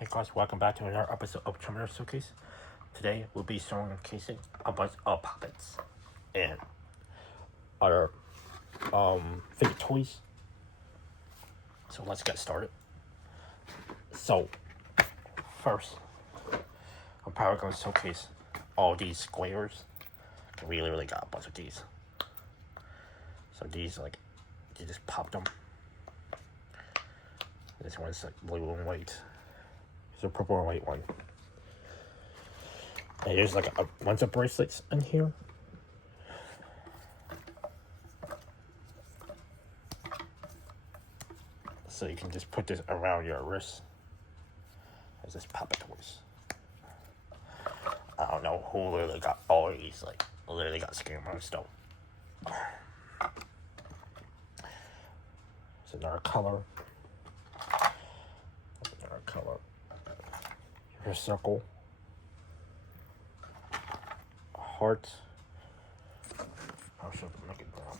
Hey guys, welcome back to another episode of Charmander Showcase. Today we'll be showcasing a bunch of puppets and other Fidget toys. So let's get started. So first, I'm probably going to showcase all these squares. We really got a bunch of these. So these, like, you just pop them. This one's like blue and white. There's a purple and white one. And there's like a bunch of bracelets in here. So you can just put this around your wrist. As this puppet toys. I don't know who literally got all these, like, literally got scammers stuff. It's another color. Another color. Here's a circle. A heart. I should make it down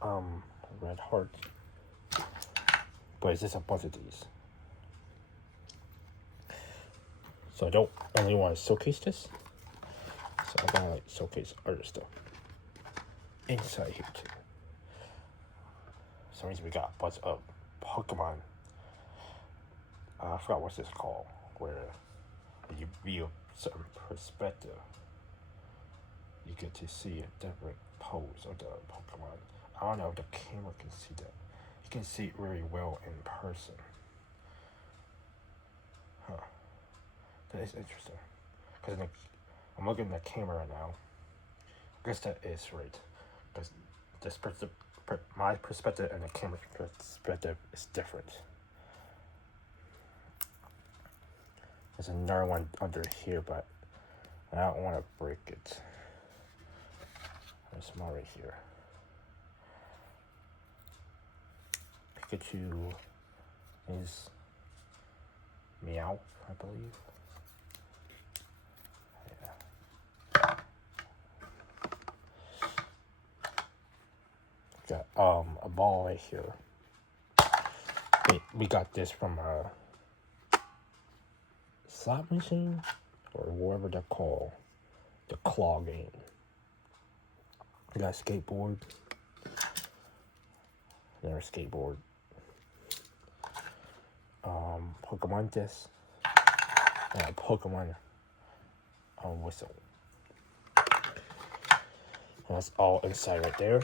more. Red heart. But it's just a bunch of these. So I don't only want to showcase this. So I'm gonna like showcase other stuff inside here too. For some reason we got a bunch of Pokemon. I forgot what this is called, where you view a certain perspective. You get to see a different pose of the Pokemon. I don't know if the camera can see that. You can see it very well in person. Huh. That is interesting. Because I'm looking at the camera right now. I guess that is right. Because my perspective and the camera's perspective is different. There's another one under here, but I don't want to break it. There's more right here. Pikachu is Meow, I believe. Yeah. Got a ball right here. We got this from a slot machine or whatever they're called. The claw game. We got a skateboard. Another skateboard. Pokemon disc. And a Pokemon whistle. And that's all inside right there.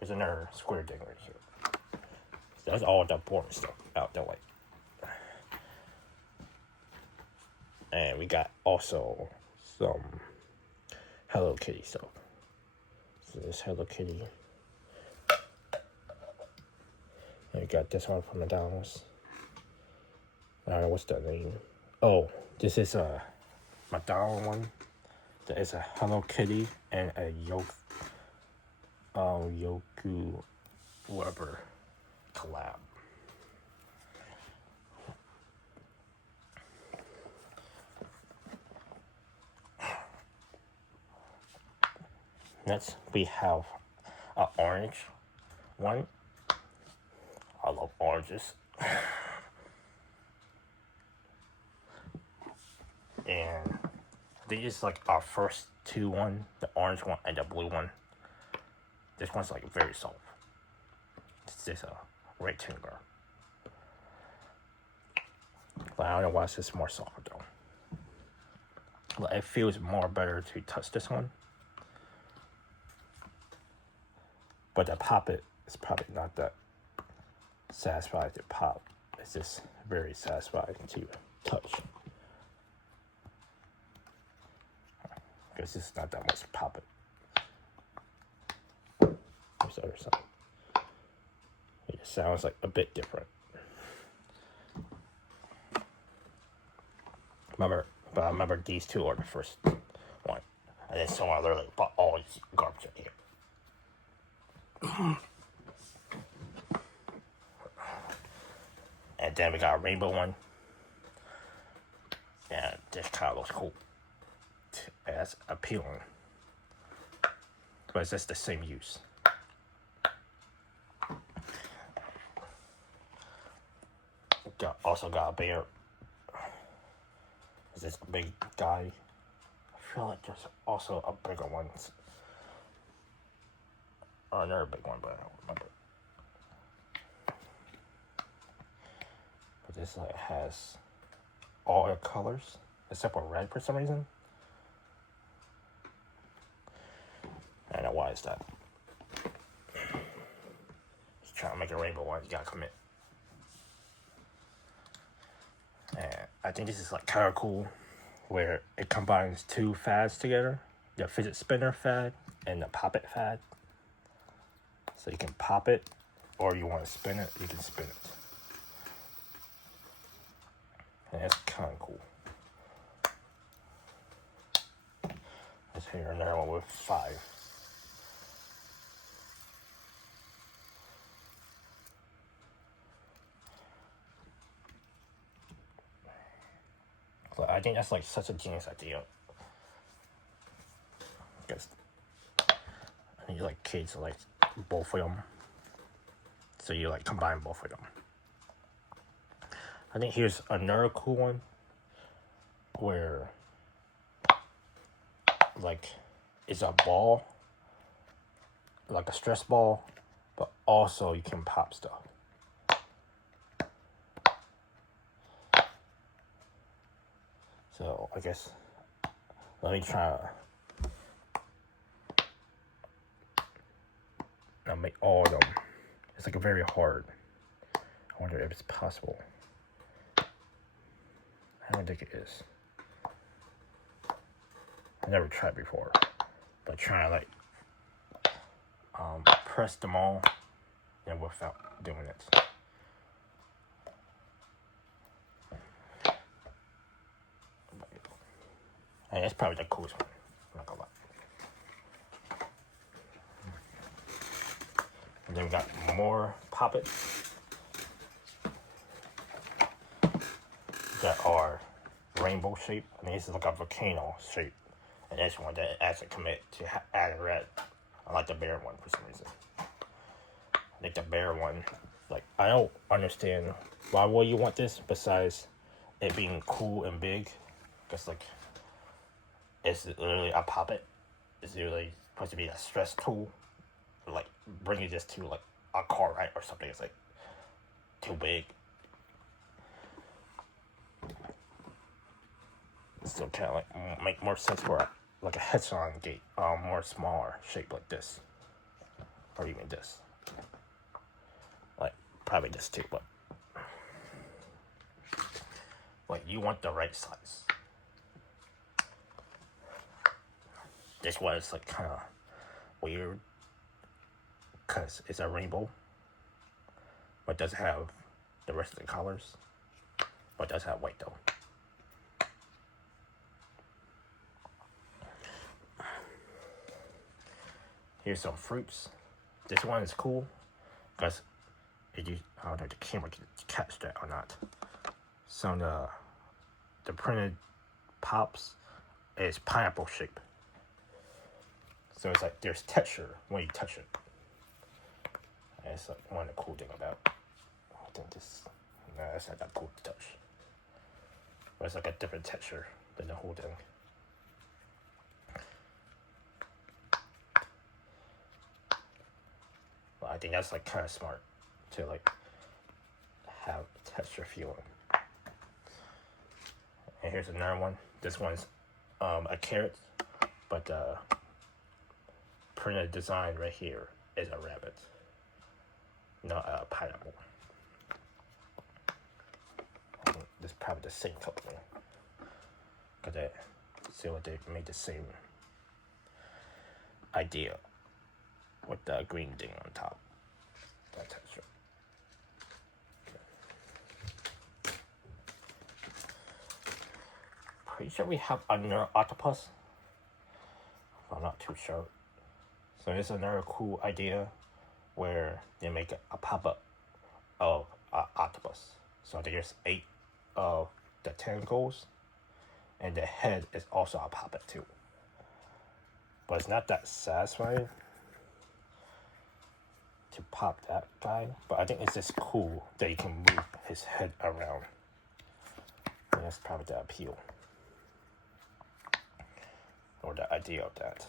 There's another square thing right here. That's all the boring stuff out the way. And we got also some Hello Kitty stuff. So this Hello Kitty. And we got this one from McDonald's. I don't know what's the name. Oh, this is a McDonald's one. There is a Hello Kitty and a Yoku whatever collab. Next, we have an orange one. I love oranges. And these is like our first two one, the orange one and the blue one. This one's like very soft. It's just a rectangle. But I don't know why it's just more soft though. But it feels more better to touch this one. But the poppet is probably not that satisfying to pop. It's just very satisfying to touch. Because it's not that much poppet. There's the other side. It sounds like a bit different. I remember these two are the first one. And then someone literally bought all these garbage in here. And then we got a rainbow one. And this kind of looks cool. as appealing, but it's just the same use. Also got a bear. Is this big guy? I feel like there's also a bigger one. Or another big one, but I don't remember. But this has all the colors except for red for some reason. I don't know why is that. He's trying to make a rainbow one. You gotta commit. And I think this is like kind of cool, where it combines two fads together: the fidget spinner fad and the pop it fad. So you can pop it, or you want to spin it, you can spin it. And that's kind of cool. Let's hear another one with 5. So I think that's like such a genius idea. Because I think like kids like both of them. So you like combine both of them. I think here's another cool one where like it's a ball, like a stress ball, but also you can pop stuff. So I guess let me try to make all of them. It's like very hard. I wonder if it's possible. I don't think it is. I never tried before, but trying to like press them all and without doing it. And that's probably the coolest one. I'm not gonna lie. And then we got more poppets that are rainbow shaped. I mean, this is like a volcano shape. And this one that actually commit to add red. I like the bear one for some reason. I think the bear one, like, I don't understand why would you want this besides it being cool and big. Because, like, it's literally a poppet. It's literally supposed to be a stress tool. Like, bringing this to, like, a car ride or something. It's, like, too big. So kind of, like, make more sense for, like, a hedgehog gate. More smaller shape like this. Or even this. Like, probably this too, but... like, you want the right size. This one is like kind of weird because it's a rainbow, but doesn't have the rest of the colors, but does have white though. Here's some fruits. This one is cool because I don't know if the camera can catch that or not. Some of the printed pops is pineapple shape. So it's like there's texture when you touch it. And it's like one of the cool things about it. I think this, no, it's not that cool to touch. But it's like a different texture than the whole thing. But I think that's like kind of smart to like have texture feeling. And here's another one. This one's a carrot, but printed design right here is a rabbit, not a pineapple. This is probably the same company, because they see what they made the same idea with the green thing on top. That texture. Pretty sure we have another octopus. I'm not too sure. So it's another cool idea where they make a pop-up of an octopus. So there's 8 of the tentacles, and the head is also a pop-up too. but it's not that satisfying to pop that guy. But I think it's just cool that you can move his head around. And that's probably the appeal, or the idea of that.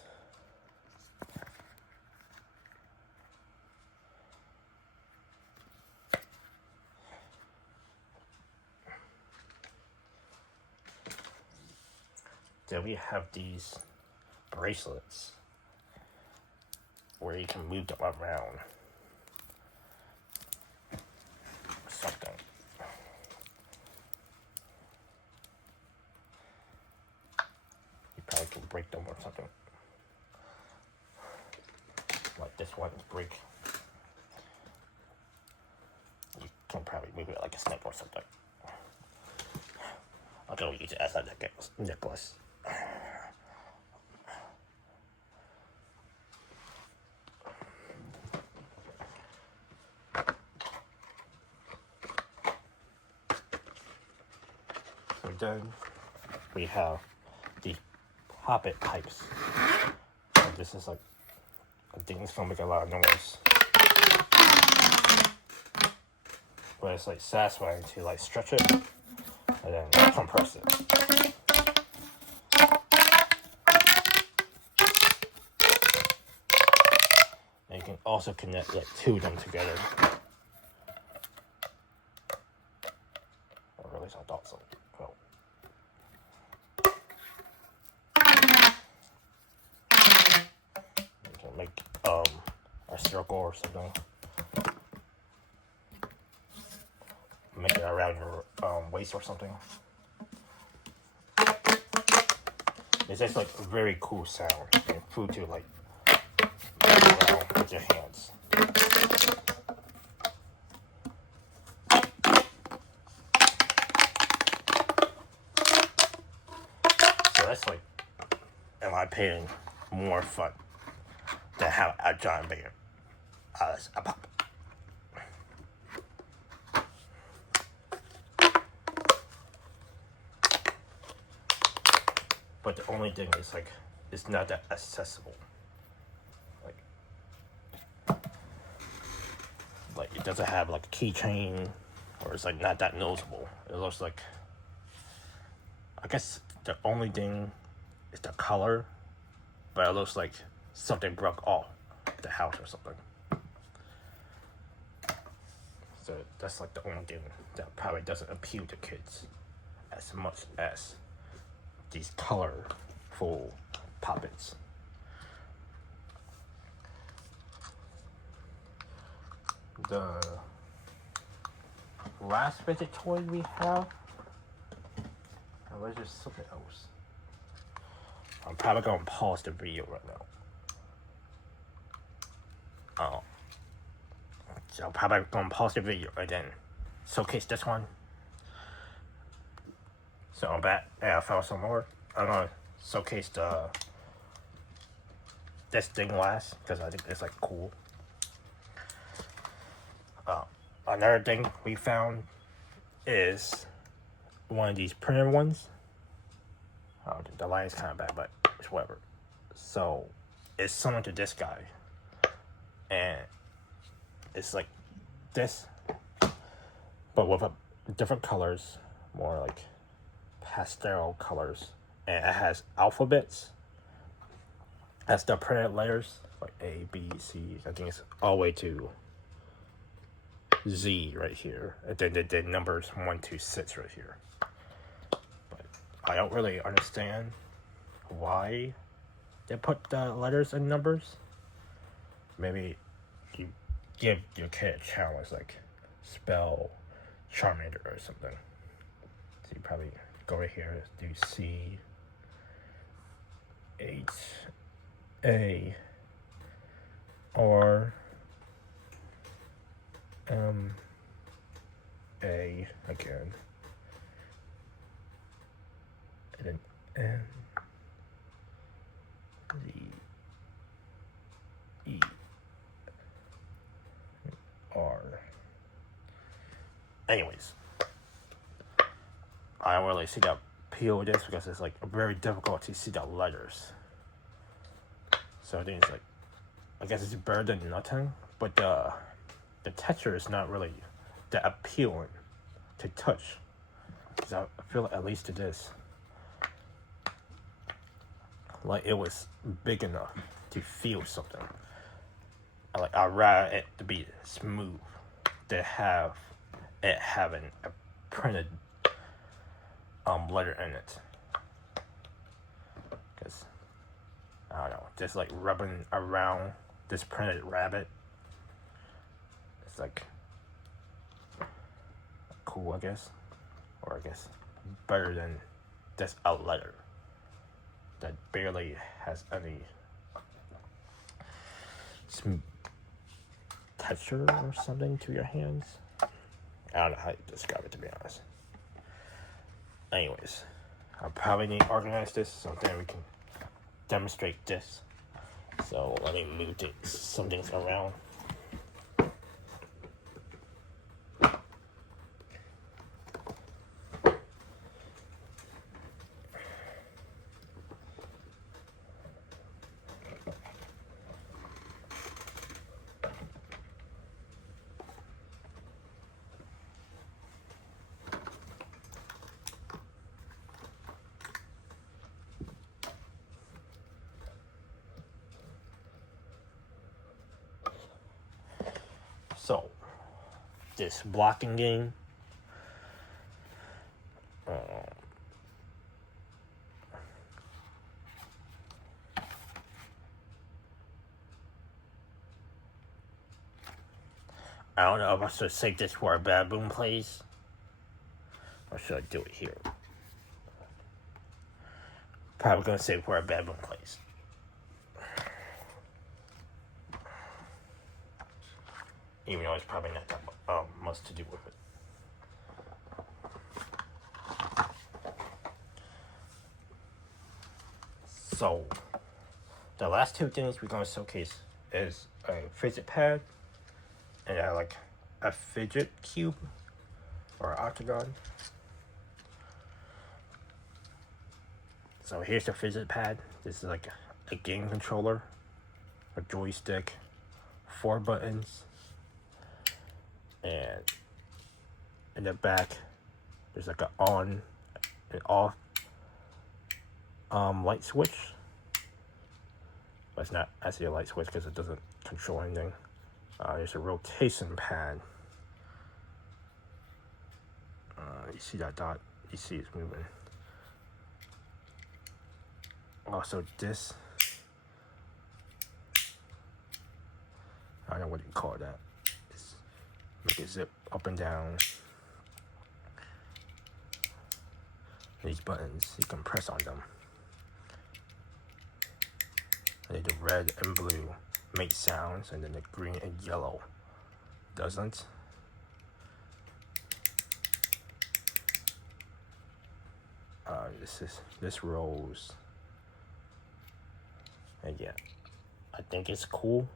Then we have these bracelets where you can move them around. Something. You probably can break them or something. Like this one break. You can probably move it like a snake or something. I'm gonna use it as a necklace. So then we have the Hobbit pipes. And this is like, I think it's gonna make a lot of noise. But it's like satisfying to like stretch it and then compress it. And you can also connect like two of them together. Or at least I thought so. Well. You can make a circle or something. Make it around your waist or something. It's just like a very cool sound. And cool to like around with your hands. So that's like, in my opinion, more fun than have a giant bear as a pop. But the only thing is like, it's not that accessible. Like it doesn't have like a keychain, or it's like not that noticeable. It looks like, I guess the only thing is the color, but it looks like something broke off the house or something. So that's like the only thing that probably doesn't appeal to kids as much as these colorful puppets. The last Fidget toy we have, or is there something else? I'm probably gonna pause the video right now. So I'm probably gonna pause the video and then showcase this one. So I'm back and I found some more. I'm gonna showcase this thing last because I think it's like cool. Another thing we found is one of these printed ones. Oh, the line is kind of bad, but it's whatever. So it's similar to this guy, and it's like this, but with different colors, more like pastel colors, and it has alphabets as the printed letters, like A, B, C. I think it's all the way to Z right here, and then the numbers 1 to 6 right here. But I don't really understand why they put the letters and numbers. Maybe you give your kid a challenge, like spell Charmander or something. So you probably go right here, do C, H, A, R, A again, and then N, Z, E, R. Anyways, I don't really see the appeal of this because it's like very difficult to see the letters. So I think it's like, I guess it's better than nothing, but the texture is not really that appealing to touch. Because I feel like, at least to this, like it was big enough to feel something. I'd rather it to be smooth than have it having a printed letter in it. Because I don't know, just like rubbing around this printed rabbit, it's like cool, I guess, or I guess better than just a letter that barely has any texture or something to your hands. I don't know how to describe it, to be honest. Anyways, I probably need to organize this so then we can demonstrate this. So let me move some things around. So, this blocking game, I don't know if I should save this for a baboon place, or should I do it here? Probably gonna save it for a baboon place. Even though it's probably not that much to do with it. So, the last two things we're gonna showcase is a fidget pad and like a fidget cube or octagon. So here's the fidget pad. This is like a game controller, a joystick, 4 buttons, and in the back there's like an on and off light switch, but it's not actually a light switch because it doesn't control anything. There's a rotation pad. You see that dot? You see it's moving. Also this, I don't know what you call that. Make it zip up and down. These buttons, you can press on them. And the red and blue make sounds, and then the green and yellow doesn't. This rolls. And yeah, I think it's cool.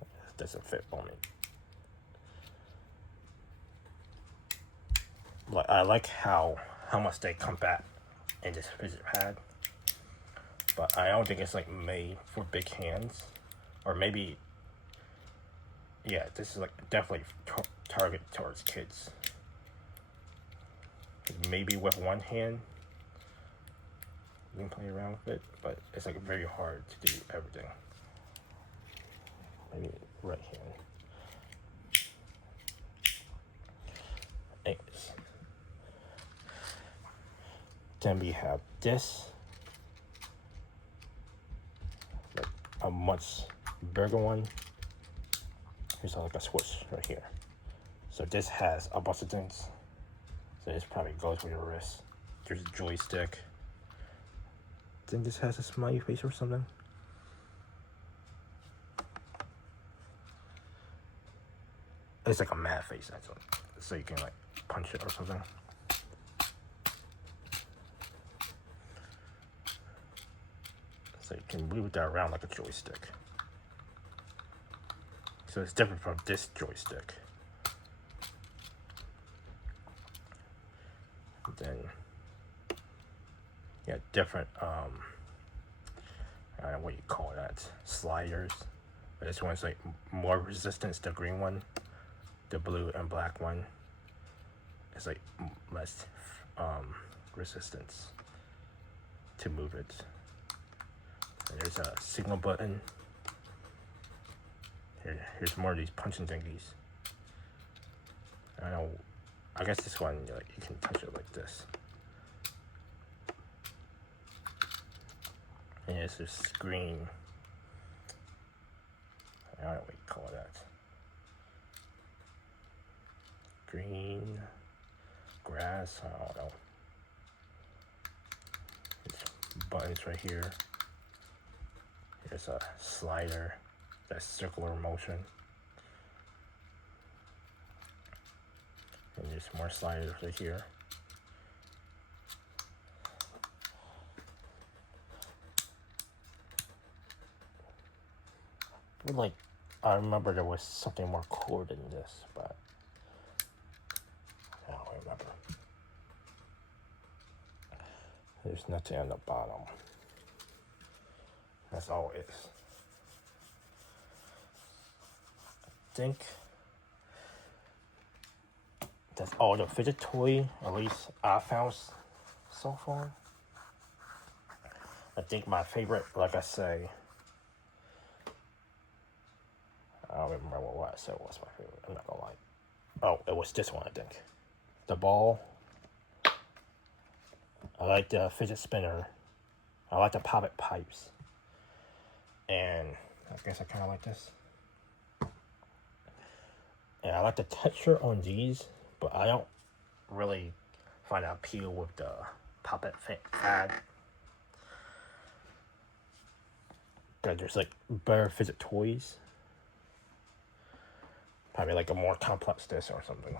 It doesn't fit on me. Like, I like how much they combat in this fidget pad, but I don't think it's like made for big hands, or maybe, yeah, this is like definitely target towards kids. Maybe with one hand you can play around with it, but it's like very hard to do everything. Maybe right hand. Anyways. Then we have this, like a much bigger one. Here's like a switch right here. So this has a bunch of things. So this probably goes with your wrist. There's a joystick. I think this has a smiley face or something. It's like a mad face, actually. So you can like punch it or something. So you can move that around like a joystick. So it's different from this joystick. And then, yeah, different at sliders. But this one's like more resistance. The green one, the blue and black one is like less resistance to move it. And there's a signal button. Here's more of these punching thingies. I know. I guess this one, like, you can touch it like this. And it's this screen. I don't know what you call that. Green grass. I don't know. There's buttons right here. Here's a slider. That's circular motion. And there's more sliders right here. Like, I remember there was something more cool than this, but I don't remember. There's nothing on the bottom. That's all it is. I think that's all the fidget toy, at least I found so far. I think my favorite, like I say, I don't remember what I said was my favorite. I'm not gonna lie. Oh, it was this one, I think. The ball. I like the fidget spinner. I like the poppet pipes. And I guess I kind of like this. And I like the texture on these, but I don't really find an appeal with the poppet pad. But there's like better fidget toys. Probably like a more complex this or something.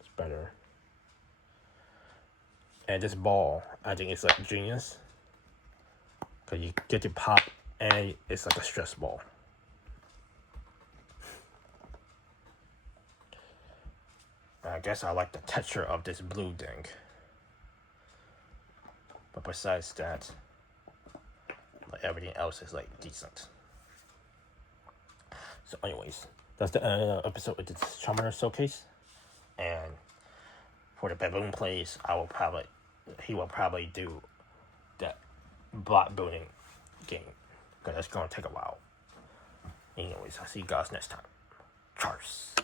It's better. And this ball, I think it's like genius. Cause you get to pop and it's like a stress ball. I guess I like the texture of this blue thing. But besides that, like everything else is like decent. So anyways, that's the episode of this Charmander showcase. And for the baboon plays, he will probably do that block building game. Because that's going to take a while. Anyways, I'll see you guys next time. Cheers.